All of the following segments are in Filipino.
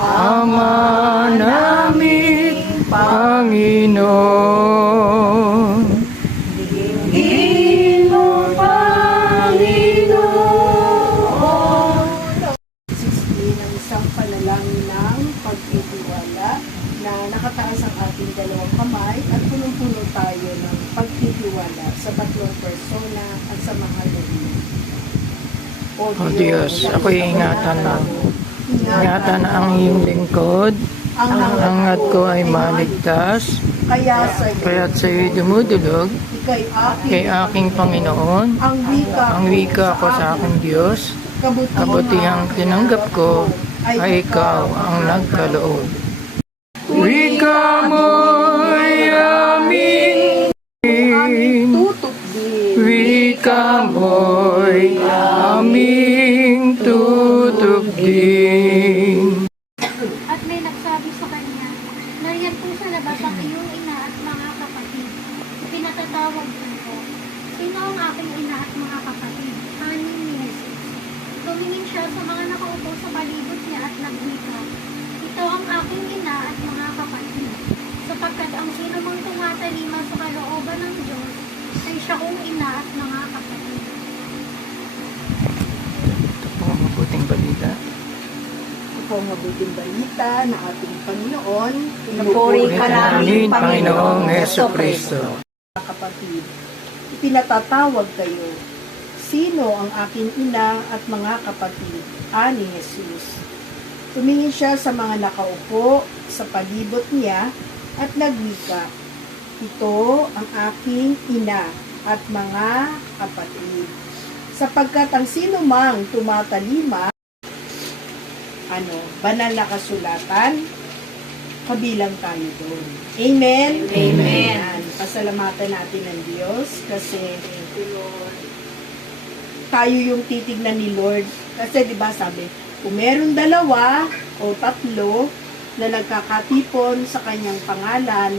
Ama namin, Panginoon. Digin mo, Panginoon. 16 ang isang panalangin ng pagtitiwala na nakataas ang ating dalawang kamay at punong-puno tayo ng pagtitiwala sa tatlong persona at sa mga lubid. O Diyos, ako'y ingatan mo. Ingatan ang iyong lingkod. Ang hangad ko ay maligtas. Kaya't sa'yo'y dumudulog kay aking Panginoon. Ang wika ko sa aking Diyos. Kabutihang tinanggap ko ay ikaw ang nagkaloob. Wika mo'y aming wika mo'y aming tutugin. At may nagsabi sa kanya, nariyan po sa labas ang iyong ina at mga kapatid. Pinatatawag ko, sino ang aking ina at mga kapatid? Ani ni Jesus. Tumingin siya sa mga nakaupo sa palibot niya at nagwika, ito ang aking ina at mga kapatid. Sapagkat ang sino mang tumatalima sa kalooban ng Diyos, ay siya kong ina at mga kapatid. Ito po ang mabuting balita. Ito po ang mabuting balita na ating Panginoon. Pinupuri ka namin, Panginoong Jesucristo. Mga kapatid, ipinatatawag kayo. Sino ang aking ina at mga kapatid? Ani Jesus. Tumingin siya sa mga nakaupo sa palibot niya at nagwika, ito ang aking ina at mga kapatid. Sapagkat ang sino mang tumatalima, banal na kasulatan, kabilang tayo doon. Amen? Amen. Pasalamatan natin ng Diyos kasi tayo yung titignan ni Lord. Kasi diba sabi, kung meron dalawa o tatlo na nagkakatipon sa kanyang pangalan,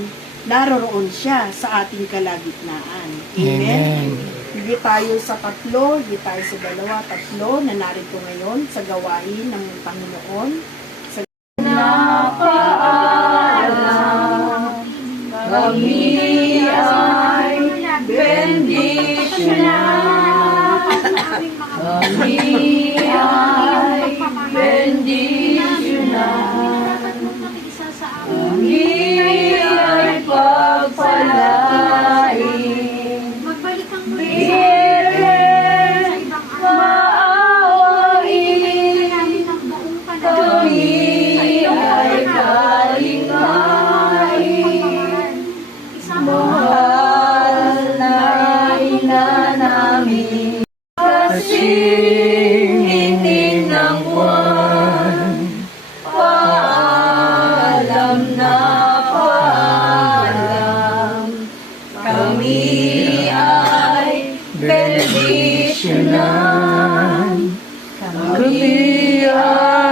naroroon siya sa ating kalagitnaan. Amen? Hindi tayo sa tatlo, hindi tayo sa dalawa, tatlo na narito ngayon sa gawain ng Panginoon. Sa Napaalam, kami ay bendisyonan. Kami ay bendisyonan. Kami ay pagpalain. Magbalik kang muli Bigyan sa ibang maawain. ng buong Kami panahon. ay kalingain. Mahal na ina namin. Kasing itim ng buwan. Paalam na paalam. Kami ay bendisyonan. Kami ay